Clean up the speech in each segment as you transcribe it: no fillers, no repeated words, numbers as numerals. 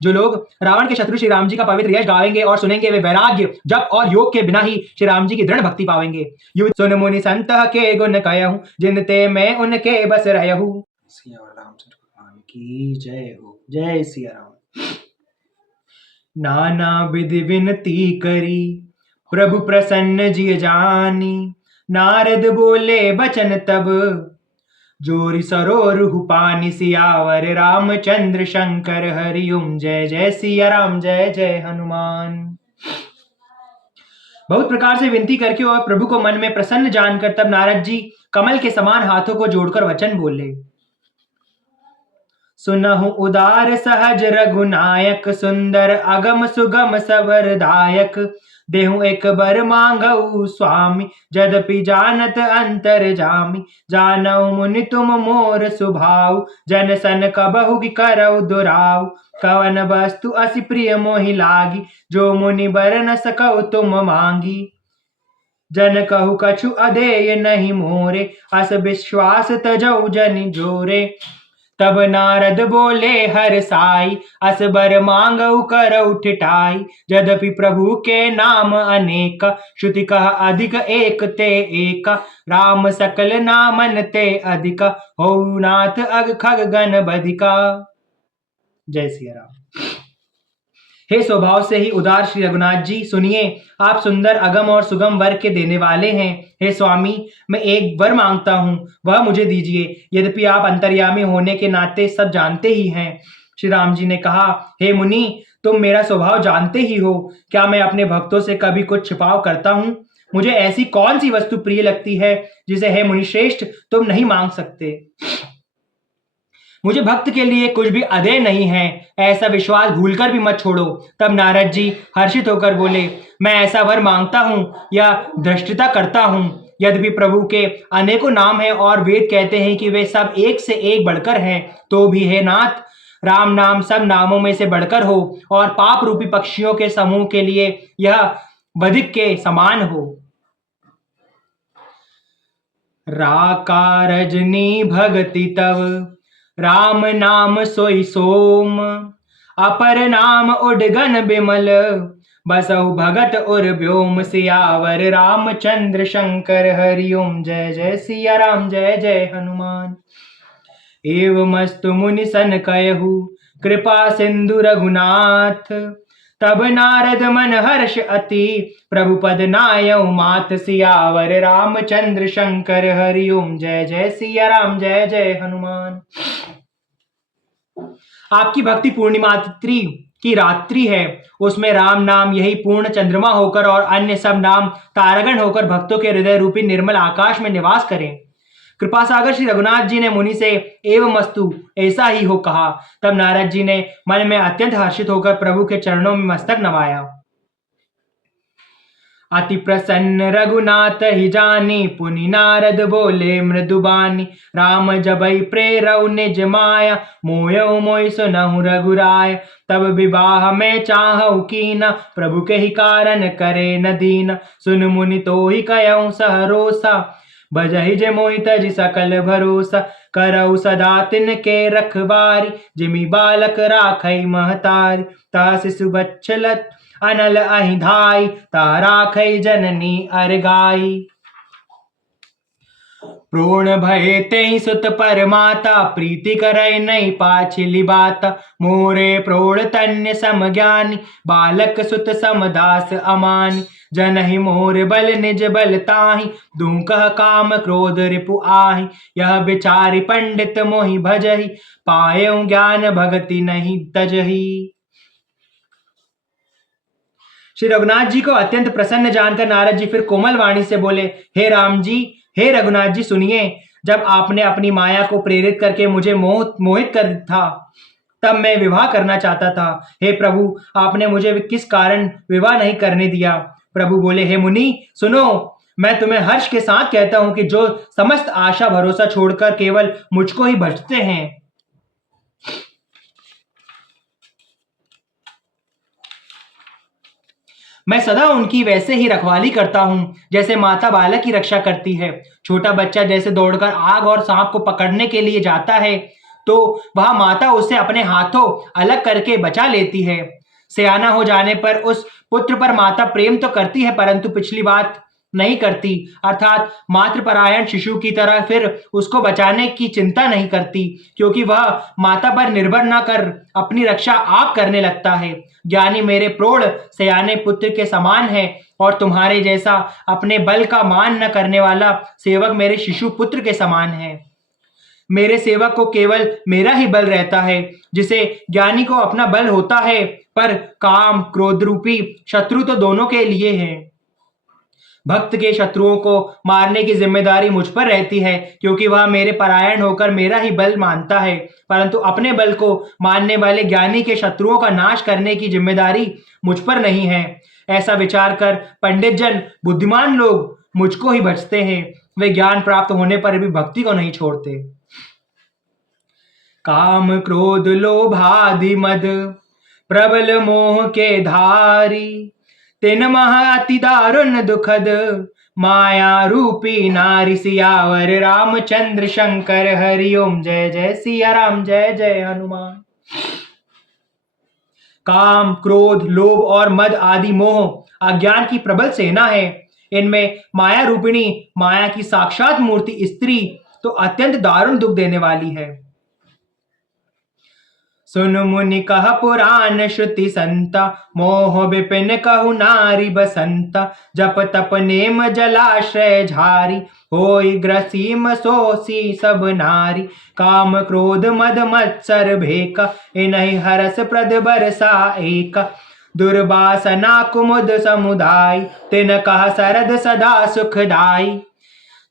जो लोग रावण के शत्रु श्री राम जी का पवित्र यश गावेंगे और सुनेंगे, वे वैराग्य, जप और योग के बिना ही श्री राम जी की दृढ़ भक्ति पावेंगे। सुन मुनि संत के गुण कहूं, जिनते मैं उनके बस रहूं। सिया रामचंद्र भगवान की जय हो। जय सिया राम। नाना विधि विनती करी, प्रभु प्रसन्न जिय जानी। नारद बोले बचन तब, जोरी सरोरु पानी। सियावर रामचंद्र शंकर हरिओम। जय जय सिया राम, जय जय हनुमान। बहुत प्रकार से विनती करके और प्रभु को मन में प्रसन्न जानकर तब नारद जी कमल के समान हाथों को जोड़कर वचन बोले। सुनहु उदार सहज रघुनायक, सुंदर अगम सुगम सवरदायक। देहु एक बर मांगऊ स्वामी, जदपि जानत अंतर जामी। जानऊ मुनि तुम मोर सुभाऊ, जन सन कबहु करऊ दुराऊ। कवन वस्तु अति प्रिय मोहि लागी, जो मुनि बर न सकऊ तुम मांगी। जन कहु कछु अधेय नहीं मोरे, अस विश्वास तजऊ जनि जोरे। तब नारद बोले हर साई, अस बर मांगऊ करऊ ठिठाई। यद्यपि प्रभु के नाम अनेक, श्रुति कह अधिक एक ते एक। राम सकल नामन ते अधिक, होऊ नाथ अग खग गण बधिका। जय सिया राम। हे स्वभाव से ही उदार श्री रघुनाथ जी, सुनिए, आप सुंदर अगम और सुगम वर के देने वाले हैं। हे स्वामी, मैं एक वर मांगता हूं, वह मुझे दीजिए। यद्यपि आप अंतर्यामी होने के नाते सब जानते ही हैं। श्री राम जी ने कहा, हे मुनि, तुम मेरा स्वभाव जानते ही हो। क्या मैं अपने भक्तों से कभी कुछ छिपाव करता हूं? मुझे ऐसी कौन सी वस्तु प्रिय लगती है जिसे हे मुनि श्रेष्ठ तुम नहीं मांग सकते। मुझे भक्त के लिए कुछ भी अधेय नहीं है, ऐसा विश्वास भूलकर भी मत छोड़ो। तब नारद जी हर्षित होकर बोले, मैं ऐसा वर मांगता हूं या धृष्टता करता हूं। यद्यपि प्रभु के अनेकों नाम हैं और वेद कहते हैं कि वे सब एक से एक बढ़कर हैं, तो भी हे नाथ, राम नाम सब नामों में से बढ़कर हो और पाप रूपी पक्षियों के समूह के लिए यह बधिक के समान हो। राका रजनी भगति तव, राम नाम सोई सोम। अपर नाम उडगन बिमल, बसहु भगत उर व्योम। सियावर रामचंद्र शंकर हरिओम। जय जय सिया राम, जय जय हनुमान। एवमस्तु मुनि सन कहु, कृपा सिंधु रघुनाथ। तब नारद मन हर्ष अति, प्रभु पद नायउ मात। सियावर रामचंद्र शंकर हरिओम। जय जय सिया राम, जय जय हनुमान। आपकी भक्ति पूर्णिमा की रात्रि है, उसमें राम नाम यही पूर्ण चंद्रमा होकर और अन्य सब नाम तारागण होकर भक्तों के हृदय रूपी निर्मल आकाश में निवास करें। कृपा सागर श्री रघुनाथ जी ने मुनि से एवमस्तु ऐसा ही हो कहा। तब नारद जी ने मन में अत्यंत हर्षित होकर प्रभु के चरणों में मस्तक नवाया। अति प्रसन्न रघुनाथ ही जानी, पुनि नारद बोले मृदुबानी। राम जबई प्रेरऊ निज माया, मोयऊ मोय सुनहु रघुराय। तब विवाह में चाहऊ कीना, प्रभु के ही कारण करे न दीना। सुन मुनि तो ही कहऊँ सहरोसा, बजहि जे मोहि तजि सकल भरोसा। करऊ सदा तिनके रखवारी, जिमि बालक राखई महतारी। ता शिशु बच्छलत अनल अहि धाई, ता राखई जननी अरगाई। प्रोण भये तेहि सुत परमाता, प्रीति करई नहीं पाछिली बाता। मोरे प्रोण तन्य सम ज्ञानी, बालक सुत समदास अमानी। जनहि मोर बल निज बल ताहि, दूं कह काम क्रोध रिपु आहि। यह विचारि पंडित मोहि भजहि, पायउ ज्ञान भगति नहीं तजहि। श्री रघुनाथ जी को अत्यंत प्रसन्न जानकर नारद जी फिर कोमल वाणी से बोले, हे राम जी, हे रघुनाथ जी, सुनिए, जब आपने अपनी माया को प्रेरित करके मुझे मोहित कर था, तब मैं विवाह करना चाहता था। हे प्रभु, आपने मुझे किस कारण विवाह नहीं करने दिया। प्रभु बोले, हे मुनि सुनो, मैं तुम्हें हर्ष के साथ कहता हूं कि जो समस्त आशा भरोसा छोड़कर केवल मुझको ही भजते हैं, मैं सदा उनकी वैसे ही रखवाली करता हूं जैसे माता बालक की रक्षा करती है। छोटा बच्चा जैसे दौड़कर आग और सांप को पकड़ने के लिए जाता है, तो वह माता उसे अपने हाथों अलग करके बचा लेती है। सयाना हो जाने पर उस पुत्र पर माता प्रेम तो करती है परंतु पिछली बात नहीं करती, अर्थात मातृपरायण शिशु की तरह फिर उसको बचाने की चिंता नहीं करती, क्योंकि वह माता पर निर्भर न कर अपनी रक्षा आप करने लगता है। ज्ञानी मेरे प्रौढ़ सयाने पुत्र के समान है और तुम्हारे जैसा अपने बल का मान न करने वाला सेवक मेरे शिशु पुत्र के समान है। मेरे सेवक को केवल मेरा ही बल रहता है, जिसे ज्ञानी को अपना बल होता है, पर काम क्रोध रूपी शत्रु तो दोनों के लिए हैं। भक्त के शत्रुओं को मारने की जिम्मेदारी मुझ पर रहती है, क्योंकि वह मेरे परायण होकर मेरा ही बल मानता है, परंतु अपने बल को मानने वाले ज्ञानी के शत्रुओं का नाश करने की जिम्मेदारी मुझ पर नहीं है। ऐसा विचार कर पंडित जन, बुद्धिमान लोग मुझको ही भजते हैं। वे ज्ञान प्राप्त होने पर भी भक्ति को नहीं छोड़ते। काम क्रोध लोभ आदि मद प्रबल मोह के धारी, तिन मह अति दारुण दुखद माया रूपी नारी। सियावर रामचंद्र शंकर हरिओम। जय जय सिया राम, जय जय हनुमान। काम क्रोध लोभ और मद आदि मोह अज्ञान की प्रबल सेना है। इनमें माया रूपिणी, माया की साक्षात मूर्ति स्त्री तो अत्यंत दारुण दुख देने वाली है। सुन मुनि कह पुराण श्रुति संता, मोह विपिन कहु नारी बसंता। जप तप नेम जलाश्रय झारी, होई ग्रसीम सोसी सब नारी। काम क्रोध मद मत्सर भेका, इन्हीं हरस प्रद बरसा एका। दुर्वासना कुमुद समुदाय, तिन कह सरद सदा सुखदाई।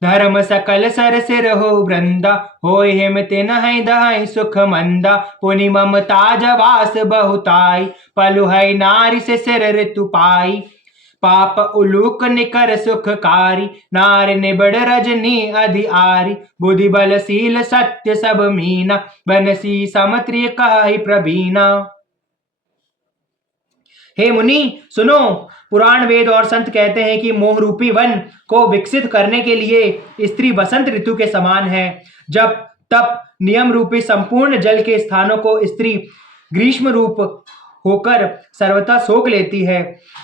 धर्म सकल सर सिर हो वृंदा, होय हिम तिनहि दहै सुख मंदा। पुनि ममता जवास बहुताई, पलु है नारी से सिर ऋतु पाई। पाप उलूक निकर सुखकारी, नारी निबड़ रजनी अधिआरी। बुद्धि बलशील सत्य सब मीना, बनसी समत्रिय कहि प्रवीणा। हे मुनि सुनो, पुराण वेद और संत कहते हैं कि मोह रूपी वन को विकसित करने के लिए स्त्री बसंत ऋतु के समान है। जब तप नियम रूपी संपूर्ण जल के स्थानों को स्त्री ग्रीष्म रूप होकर सर्वथा सोख लेती है।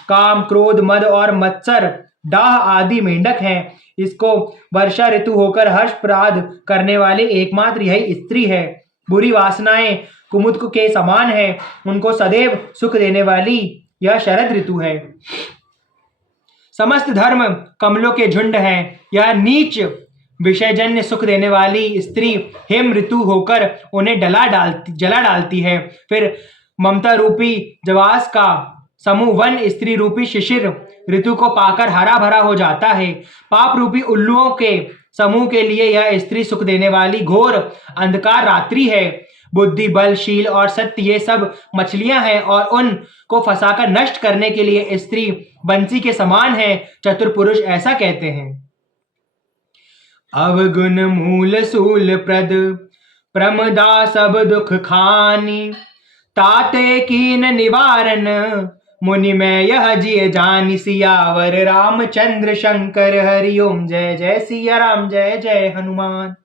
काम क्रोध मद और मत्सर डाह आदि मेंढक हैं। इसको वर्षा ऋतु होकर हर्ष प्रदान करने वाली एकमात्र यही स्त्री है। बुरी वासनाएं कुमुद के समान है, उनको सदैव सुख देने वाली यह शरद ऋतु है। समस्त धर्म कमलों के झुंड हैं। यह नीच विषयजन्य सुख देने वाली स्त्री हेम ऋतु होकर उन्हें जला डालती है। फिर ममता रूपी जवास का समूह वन स्त्री रूपी शिशिर ऋतु को पाकर हरा भरा हो जाता है। पाप रूपी उल्लुओं के समूह के लिए यह स्त्री सुख देने वाली घोर अंधकार रात्रि है। बुद्धि बल शील और सत्य ये सब मछलियां हैं और उनको फंसाकर नष्ट करने के लिए स्त्री बंसी के समान है। चतुर पुरुष ऐसा कहते हैं। अवगुण मूल सूल प्रद, प्रमदा सब दुख खानी। ताते कीन निवारण, मुनि मैं यह जिय जानी। सियावर रामचंद्र शंकर हरिओम। जय जय सिया राम, जय जय हनुमान।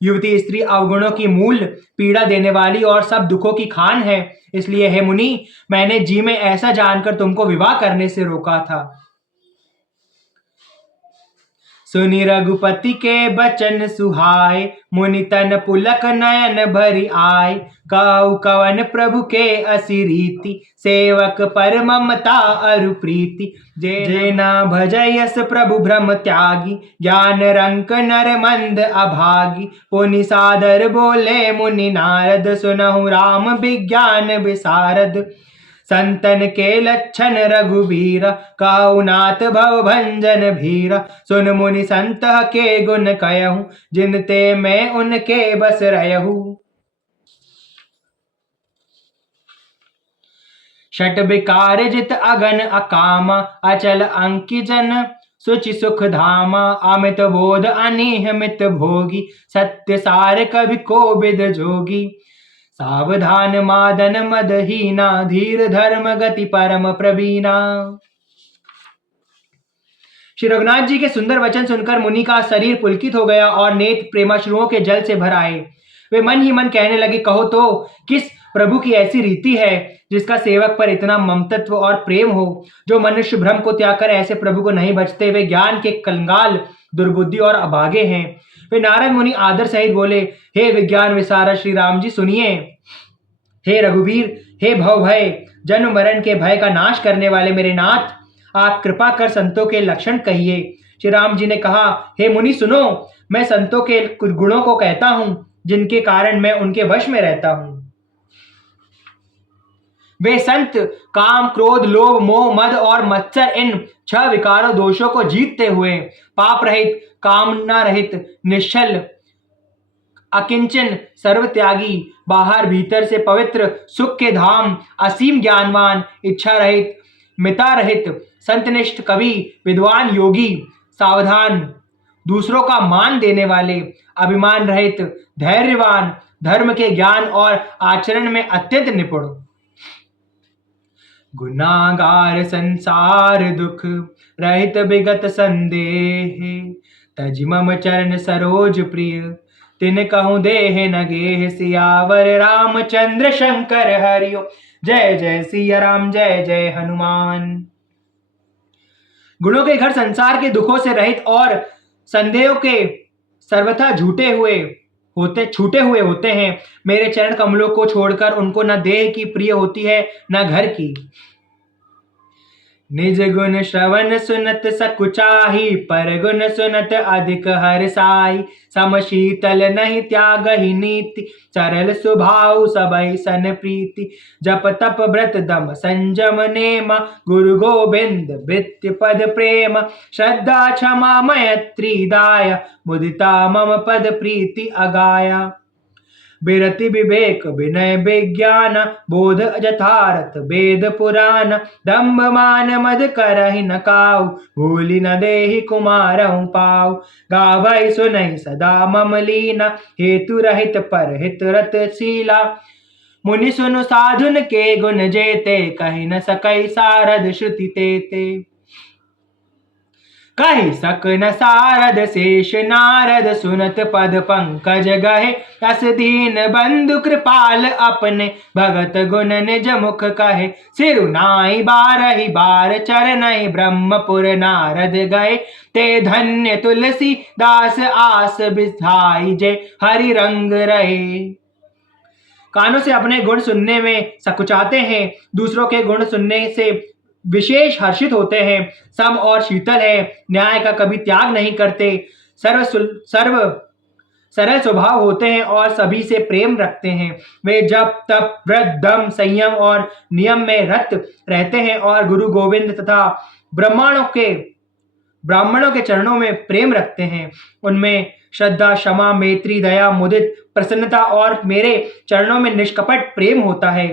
युवती स्त्री अवगुणों की मूल पीड़ा देने वाली और सब दुखों की खान है। इसलिए हे मुनि, मैंने जी में ऐसा जानकर तुमको विवाह करने से रोका था। सुनि रघुपति के बचन सुहाय, मुनि तन पुलक नयन भरि आय। कहु कवन प्रभु के असी रीति, सेवक पर ममता अरु प्रीति। जे ना भजयस प्रभु भ्रम त्यागी, ज्ञान रंक नर मंद अभागी। पुनि सादर बोले मुनि नारद, सुनहु राम विज्ञान विसारद। संतन के लक्षण रघुबीरा, कहु नाथ भव भंजन भीरा। सुन मुनि संत के गुण कयहु, जिनते मैं उनके बस रहहु। षट विकार जित अगन अकामा, अचल अंकि जन सुचि सुख धामा। अमित बोध अनिहमित भोगी, सत्य सार कवि कोविद जोगी। सावधान मादन मदहीना, धीर धर्म गति परम प्रवीणा। श्री रघुनाथ जी के सुंदर वचन सुनकर मुनि का शरीर पुलकित हो गया और नेत्र प्रेमाश्रुओं के जल से भर आए। वे मन ही मन कहने लगे, कहो तो किस प्रभु की ऐसी रीति है जिसका सेवक पर इतना ममतत्व और प्रेम हो। जो मनुष्य भ्रम को त्याग कर ऐसे प्रभु को नहीं भजते वे ज्ञान के कंगाल, दुर्बुद्धि और अभागे हैं। वे नारद मुनि आदर सहित बोले, हे विज्ञान विशारद श्री राम जी सुनिए। हे रघुवीर, हे भव भय, जन्म मरण के भय का नाश करने वाले मेरे नाथ, आप कृपा कर संतों के लक्षण कहिए। श्री राम जी ने कहा, हे मुनि सुनो, मैं संतों के कुछ गुणों को कहता हूं जिनके कारण मैं उनके वश में रहता हूं। वे संत काम, क्रोध, लोभ, मोह, मद और मत्सर इन 6 विकारों दोषों को जीतते हुए पाप रहित, कामना रहित, निश्चल, अकिंचन, सर्वत्यागी, बाहर भीतर से पवित्र, सुख के धाम, असीम ज्ञानवान, इच्छा रहित, मिता रहित, संतनिष्ठ, कवि, विद्वान, योगी, सावधान, दूसरों का मान देने वाले, अभिमान रहित, धैर्यवान, धर्म के ज्ञान और आचरण में अत्यंत निपुण, गुनागार संसार दुख रहित विगत संदेह, तज मम चरण सरोज प्रिय, तिन कहूँ देह न गेह, सियावर रामचंद्र शंकर हरिओ। जय जय सिया राम, जय जय हनुमान। गुणों के घर संसार के दुखों से रहित और संदेहों के सर्वथा छूटे हुए होते हैं। मेरे चरण कमलों को छोड़कर उनको न देह की प्रिय होती है न घर की। निज गुण श्रवण सुनत सकुचाही, पर गुण सुनत अधिक हर्षाई, सम शीतल नहीं त्यागहि नीति, सरल स्वभाव सबई सन प्रीति, जप तप व्रत दम संजम नेमा, गुरु गोविंद भृत्य पद प्रेम, श्रद्धा क्षमा मैत्री दाया, मुदिता मम पद प्रीति अगाया, बिरति विवेक विनय विज्ञान, बोध यथार्थ वेद पुराण, दंभ मान मद करहि न काऊ, भूलि न देहि कुमारहु पाऊ, गावै सुनहि सदा मम लीना, हेतु रहित परहित रत शीला, मुनि सुनु साधुन के गुण जेते, कहि न सकै सारद श्रुति तेते, कहि सक न सारद शेष नारद, सुनत पद पंकज गहे, तस दीन बंधु कृपाल अपने, भगत गुण निज मुख कहे, सिरुनाई बारहि बार चरनहि, ब्रह्मपुर नारद गए, ते धन्य तुलसी दास आस बिधाई, जय हरि रंग रहे। कानों से अपने गुण सुनने में सकुचाते हैं, दूसरों के गुण सुनने से विशेष हर्षित होते हैं, सम और शीतल है, न्याय का कभी त्याग नहीं करते, सरल स्वभाव होते हैं और सभी से प्रेम रखते हैं। वे जप तप व्रत दम संयम और नियम में रत रहते हैं और गुरु गोविंद तथा ब्राह्मणों के चरणों में प्रेम रखते हैं। उनमें श्रद्धा, क्षमा, मैत्री, दया, मुदित, प्रसन्नता और मेरे चरणों में निष्कपट प्रेम होता है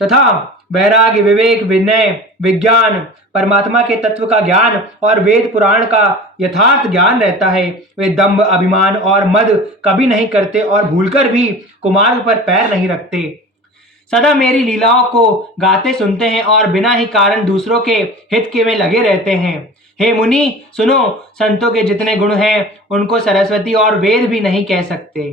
तथा वैराग्य, विवेक, विनय, विज्ञान, परमात्मा के तत्व का ज्ञान और वेद पुराण का यथार्थ ज्ञान रहता है। वे दंभ, अभिमान और मद कभी नहीं करते और भूलकर भी कुमार्ग पर पैर नहीं रखते। सदा मेरी लीलाओं को गाते सुनते हैं और बिना ही कारण दूसरों के हित के में लगे रहते हैं। हे मुनि सुनो, संतों के जितने गुण हैं उनको सरस्वती और वेद भी नहीं कह सकते,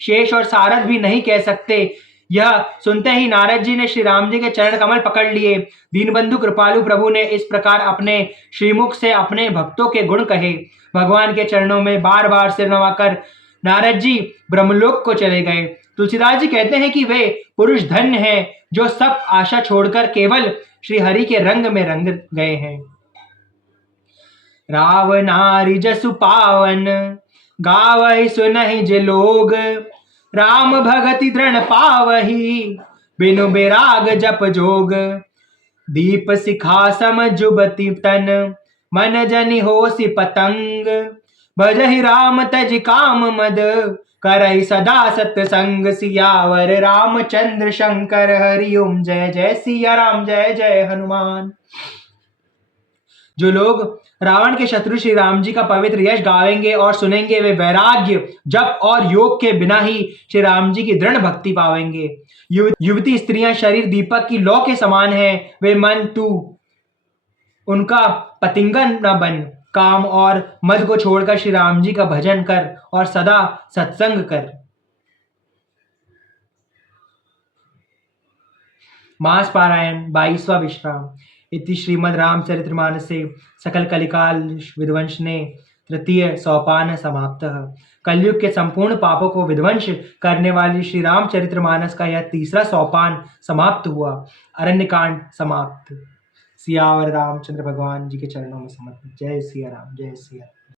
शेष और सारद भी नहीं कह सकते। यह सुनते ही नारद जी ने श्री राम जी के चरण कमल पकड़ लिए। दीनबंधु कृपालु प्रभु ने इस प्रकार अपने श्रीमुख से अपने भक्तों के गुण कहे। भगवान के चरणों में बार बार सिर नवाकर नारद जी ब्रह्मलोक को चले गए। तुलसीदास जी कहते हैं कि वे पुरुष धन्य हैं जो सब आशा छोड़कर केवल श्री हरि के रंग में रंग गए हैं। राव नारी जसु पावन, गावहि सुनहि जे लोग, राम भगति दृढ़ पावही, बिनु बैराग जप जोग, दीप शिखा सम जुबति तन, मन जनि होसि पतंग, भजहि राम तज काम मद, करहि सदा सत्संग, सियावर रामचंद्र शंकर हरिओम। जय जय सिया राम, जय जय हनुमान। जो लोग रावण के शत्रु श्री राम जी का पवित्र यश गावेंगे और सुनेंगे वे वैराग्य, जप और योग के बिना ही श्री राम जी की दृढ़ भक्ति पावेंगे। युवती स्त्रियां शरीर दीपक की लौ के समान है, वे मन तू उनका पतिंगन न बन। काम और मद को छोड़कर श्री राम जी का भजन कर और सदा सत्संग कर। मास पारायण 22वां विश्राम। इति श्रीमद् रामचरितमानसे सकल कलिकाल विध्वंसने तृतीय सोपान समाप्तः। कलयुग के संपूर्ण पापों को विध्वंस करने वाली श्री रामचरितमानस का यह तीसरा सोपान समाप्त हुआ। अरण्यकांड समाप्त। सियावर रामचंद्र भगवान जी के चरणों में समर्पित। जय सिया राम, जय सिया राम।